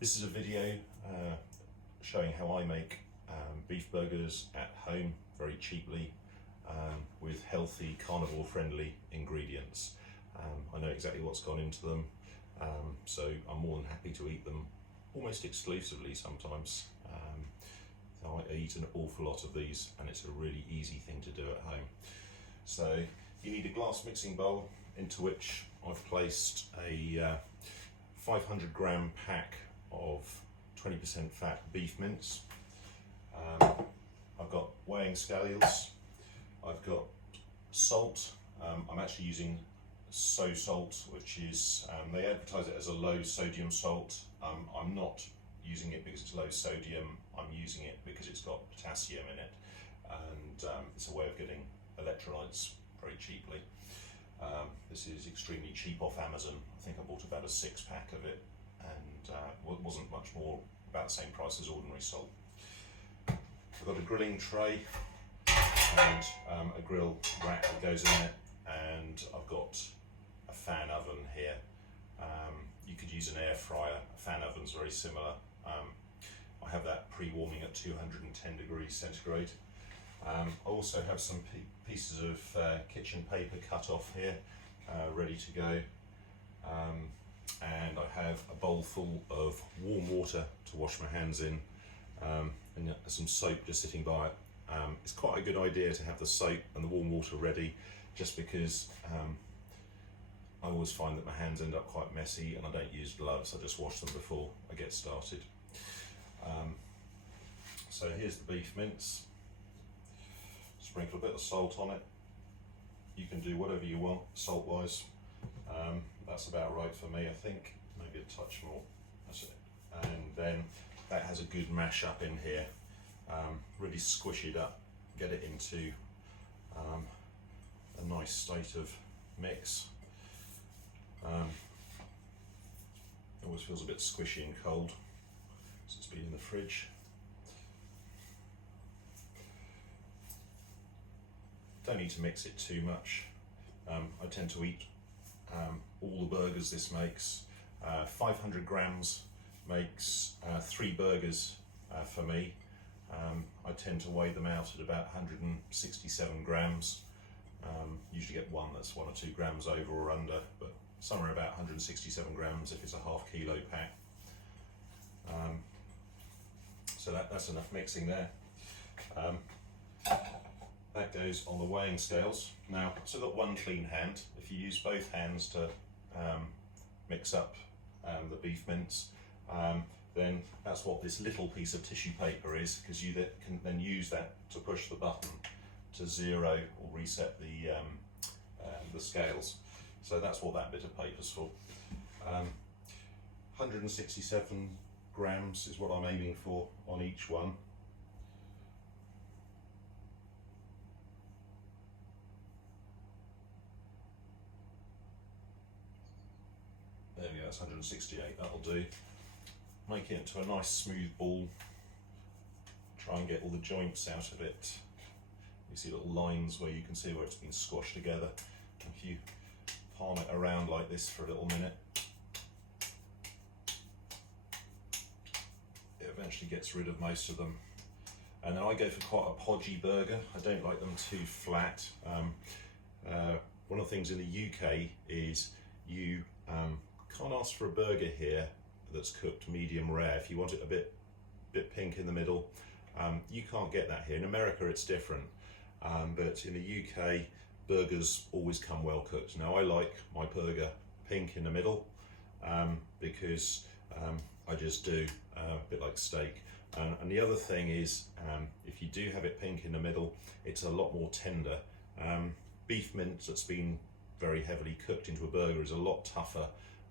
This is a video showing how I make beef burgers at home very cheaply with healthy, carnivore friendly ingredients. I know exactly what's gone into them, so I'm more than happy to eat them almost exclusively sometimes. I eat an awful lot of these and it's a really easy thing to do at home. So you need a glass mixing bowl into which I've placed a 500 gram pack of 20% fat beef mince. I've got weighing scales, I've got salt. I'm actually using so salt, which is, they advertise it as a low sodium salt. I'm not using it because it's low sodium, I'm using it because it's got potassium in it, and it's a way of getting electrolytes very cheaply. This is extremely cheap off Amazon. I think I bought about a 6-pack of it, and it wasn't much more, about the same price as ordinary salt. I've got a grilling tray and a grill rack that goes in it, and I've got a fan oven here. You could use an air fryer. A fan oven's very similar. I have that pre-warming at 210 degrees centigrade. I also have some pieces of kitchen paper cut off here, ready to go. And I have a bowl full of warm water to wash my hands in, and some soap just sitting by it. It's quite a good idea to have the soap and the warm water ready, just because I always find that my hands end up quite messy and I don't use gloves. I just wash them before I get started. So here's the beef mince. Sprinkle a bit of salt on it. You can do whatever you want salt wise. That's about right for me, I think. Maybe a touch more. That's it. And then that has a good mash up in here. Really squish it up, get it into a nice state of mix. It always feels a bit squishy and cold, so it's been in the fridge. Don't need to mix it too much. I tend to eat all the burgers this makes. 500 grams makes 3 burgers for me. I tend to weigh them out at about 167 grams. Usually get one that's 1 or 2 grams over or under, but somewhere about 167 grams if it's a half kilo pack. So that's enough mixing there. That goes on the weighing scales. Now, I've still got one clean hand. If you use both hands to mix up the beef mince, then that's what this little piece of tissue paper is, because you can then use that to push the button to 0 or reset the scales. So that's what that bit of paper's for. 167 grams is what I'm aiming for on each one. There we go, that's 168, that'll do. Make it into a nice smooth ball. Try and get all the joints out of it. You see little lines where you can see where it's been squashed together. If you palm it around like this for a little minute, it eventually gets rid of most of them. And then I go for quite a podgy burger. I don't like them too flat. One of the things in the UK is you can't ask for a burger here that's cooked medium rare. If you want it a bit pink in the middle, you can't get that here. In America it's different, but in the UK burgers always come well cooked. Now I like my burger pink in the middle because I just do, a bit like steak. And the other thing is, if you do have it pink in the middle, it's a lot more tender. Beef mince that's been very heavily cooked into a burger is a lot tougher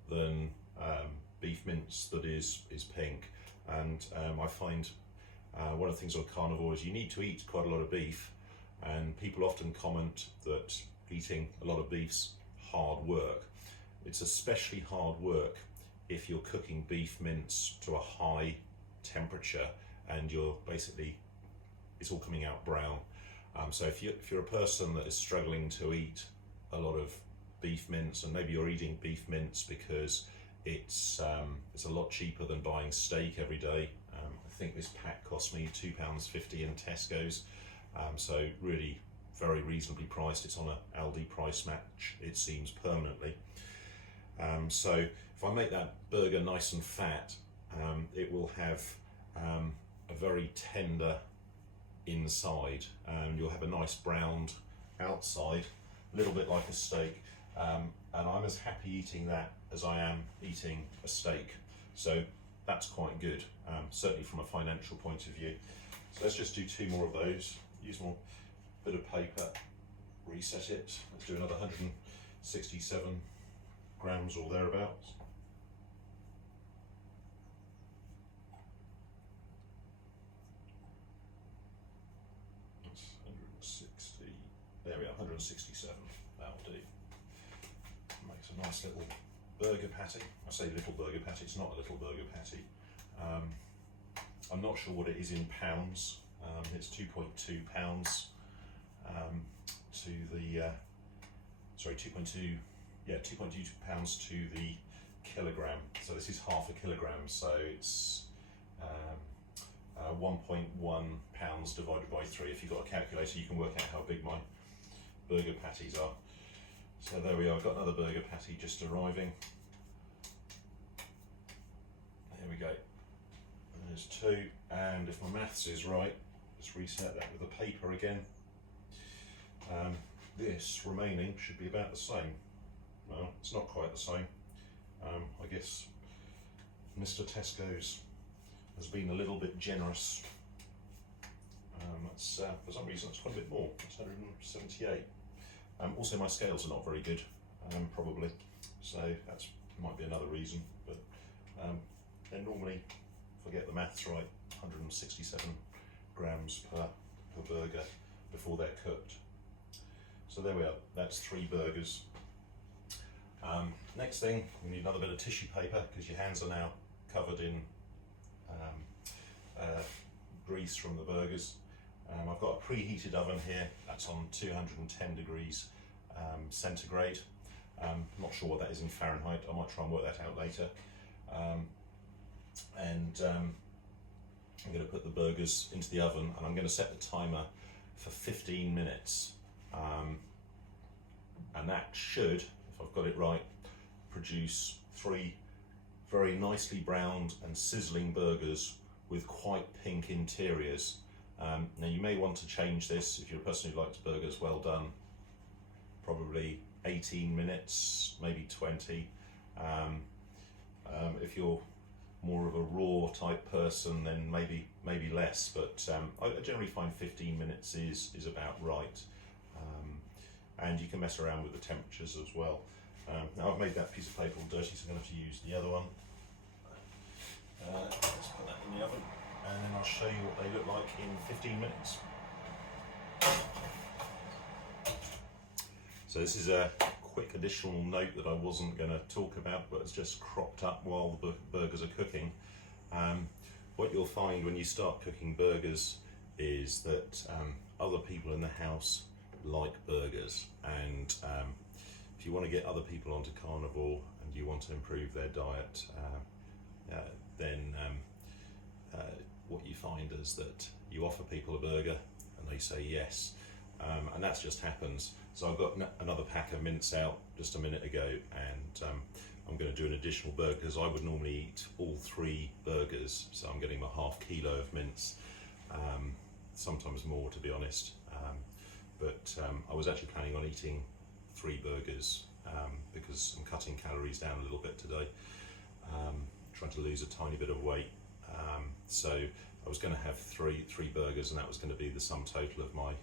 than beef mince that is pink. And I find one of the things on Carnivore is you need to eat quite a lot of beef, and people often comment that eating a lot of beef's hard work. It's especially hard work if you're cooking beef mince to a high temperature and it's all coming out brown. So if you're a person that is struggling to eat a lot of beef mince, and maybe you're eating beef mince because it's a lot cheaper than buying steak every day. I think this pack cost me £2.50 in Tesco's, so really very reasonably priced. It's on a Aldi price match, it seems, permanently. So if I make that burger nice and fat, it will have a very tender inside, and you'll have a nice browned outside, a little bit like a steak, and I'm as happy eating that as I am eating a steak, so that's quite good, certainly from a financial point of view. So let's just do 2 more of those. Use more bit of paper, reset it. Let's do another 167 grams or thereabouts. That's 160. There we are, 167. That'll do. Makes a nice little burger patty. I say little burger patty, it's not a little burger patty. I'm not sure what it is in pounds. It's 2.2 pounds to the, sorry, 2.2 pounds to the kilogram. So this is half a kilogram, so it's 1.1 pounds divided by 3. If you've got a calculator, you can work out how big my burger patties are. So there we are, I've got another burger patty just arriving. There we go. There's 2, and if my maths is right, let's reset that with the paper again. This remaining should be about the same. Well, it's not quite the same. I guess Mr. Tesco's has been a little bit generous. That's, for some reason it's quite a bit more. It's 178. Also my scales are not very good, probably, so that might be another reason, but they're normally, if I get the maths right, 167 grams per burger before they're cooked. So there we are, that's 3 burgers. Next thing, we need another bit of tissue paper because your hands are now covered in grease from the burgers. I've got a preheated oven here, that's on 210 degrees centigrade. Not sure what that is in Fahrenheit, I might try and work that out later. I'm going to put the burgers into the oven, and I'm going to set the timer for 15 minutes. And that should, if I've got it right, produce 3 very nicely browned and sizzling burgers with quite pink interiors. Now you may want to change this if you're a person who likes burgers well done, probably 18 minutes, maybe 20. If you're more of a raw type person, then maybe less, but I generally find 15 minutes is about right. And you can mess around with the temperatures as well. Now I've made that piece of paper all dirty, so I'm going to have to use the other one. Let's put that in the oven, and then I'll show you what they look like in 15 minutes. So this is a quick additional note that I wasn't going to talk about, but it's just cropped up while the burgers are cooking. What you'll find when you start cooking burgers is that other people in the house like burgers, and if you want to get other people onto carnivore and you want to improve their diet, then what you find is that you offer people a burger and they say yes, and that just happens. So I've got another pack of mince out just a minute ago, and I'm going to do an additional burger because I would normally eat all 3 burgers, so I'm getting my ½ kilo of mince, sometimes more, to be honest. But I was actually planning on eating 3 burgers because I'm cutting calories down a little bit today, trying to lose a tiny bit of weight. So I was going to have three burgers, and that was going to be the sum total of my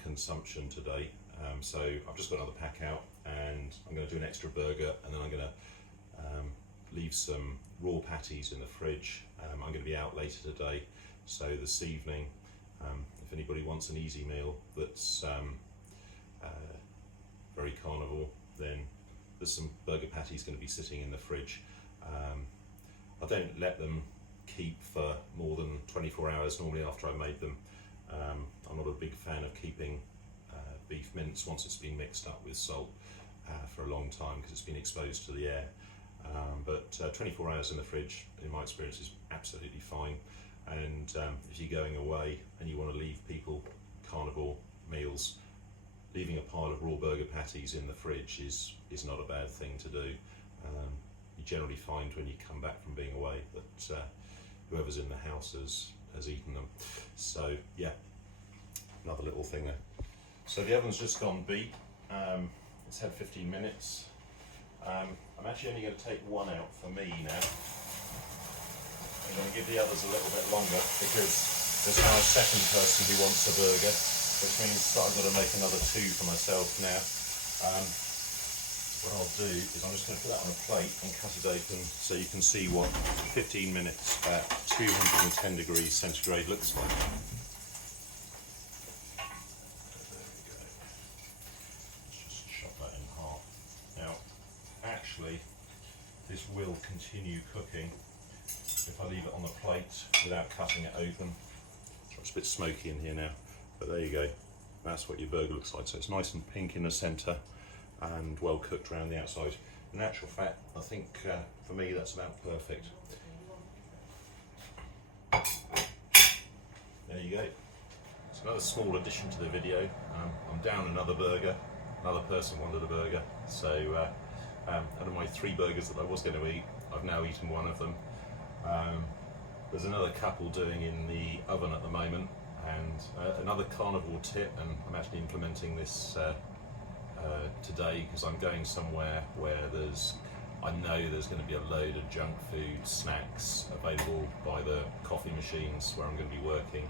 consumption today. So I've just got another pack out, and I'm going to do an extra burger, and then I'm going to leave some raw patties in the fridge. I'm going to be out later today, so this evening, if anybody wants an easy meal that's very carnivore, then there's some burger patties going to be sitting in the fridge. I don't let them keep for more than 24 hours normally after I've made them. I'm not a big fan of keeping beef mince once it's been mixed up with salt for a long time because it's been exposed to the air. But 24 hours in the fridge, in my experience, is absolutely fine. And if you're going away and you want to leave people carnivore meals, leaving a pile of raw burger patties in the fridge is not a bad thing to do. You generally find when you come back from being away that whoever's in the house has eaten them. So yeah, another little thing there. So the oven's just gone beat. It's had 15 minutes. I'm actually only going to take one out for me now. I'm going to give the others a little bit longer because there's now a second person who wants a burger, which means that I've got to make another two for myself now. What I'll do is I'm just going to put that on a plate and cut it open so you can see what 15 minutes at 210 degrees centigrade looks like. There we go. Let's just chop that in half. Now, actually, this will continue cooking if I leave it on the plate without cutting it open. It's a bit smoky in here now, but there you go. That's what your burger looks like. So it's nice and pink in the centre and well cooked around the outside. In actual fact, I think for me that's about perfect. There you go. It's another small addition to the video. I'm down another burger. Another person wanted a burger. So out of my 3 burgers that I was going to eat, I've now eaten one of them. There's another couple doing in the oven at the moment, and another carnivore tip, and I'm actually implementing this today because I'm going somewhere where I know there's going to be a load of junk food, snacks available by the coffee machines where I'm going to be working.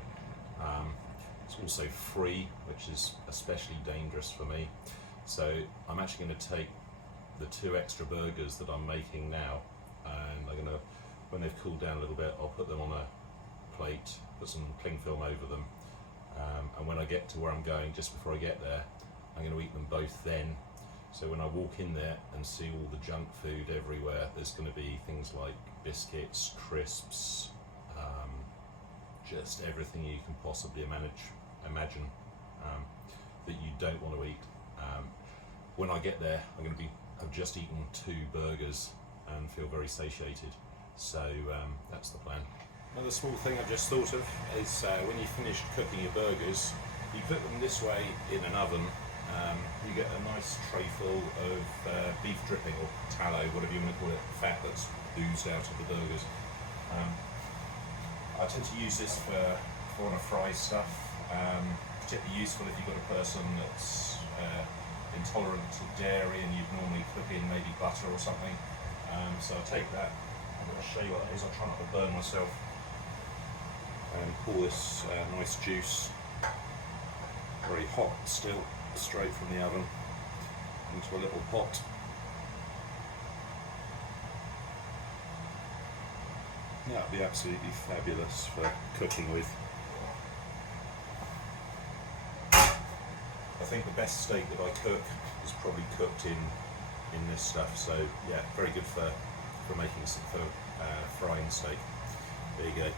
It's also free, which is especially dangerous for me. So I'm actually going to take the 2 extra burgers that I'm making now, and I'm going to, when they've cooled down a little bit, I'll put them on a plate, put some cling film over them, and when I get to where I'm going, just before I get there, I'm going to eat them both then. So when I walk in there and see all the junk food everywhere, there's going to be things like biscuits, crisps, just everything you can possibly imagine that you don't want to eat. When I get there, I'm going to have just eaten 2 burgers and feel very satiated. So that's the plan. Another small thing I've just thought of is when you finish cooking your burgers, you put them this way in an oven. You get a nice tray full of beef dripping or tallow, whatever you want to call it, fat that's oozed out of the burgers. I tend to use this for when I fry stuff, particularly useful if you've got a person that's intolerant to dairy and you'd normally cook in maybe butter or something. So I'll take that, I'm going to show you what that is. I'll try not to burn myself, and pour this nice juice, very hot still, straight from the oven into a little pot. That would be absolutely fabulous for cooking with. I think the best steak that I cook is probably cooked in this stuff, so yeah, very good for making some, for frying steak. There you go.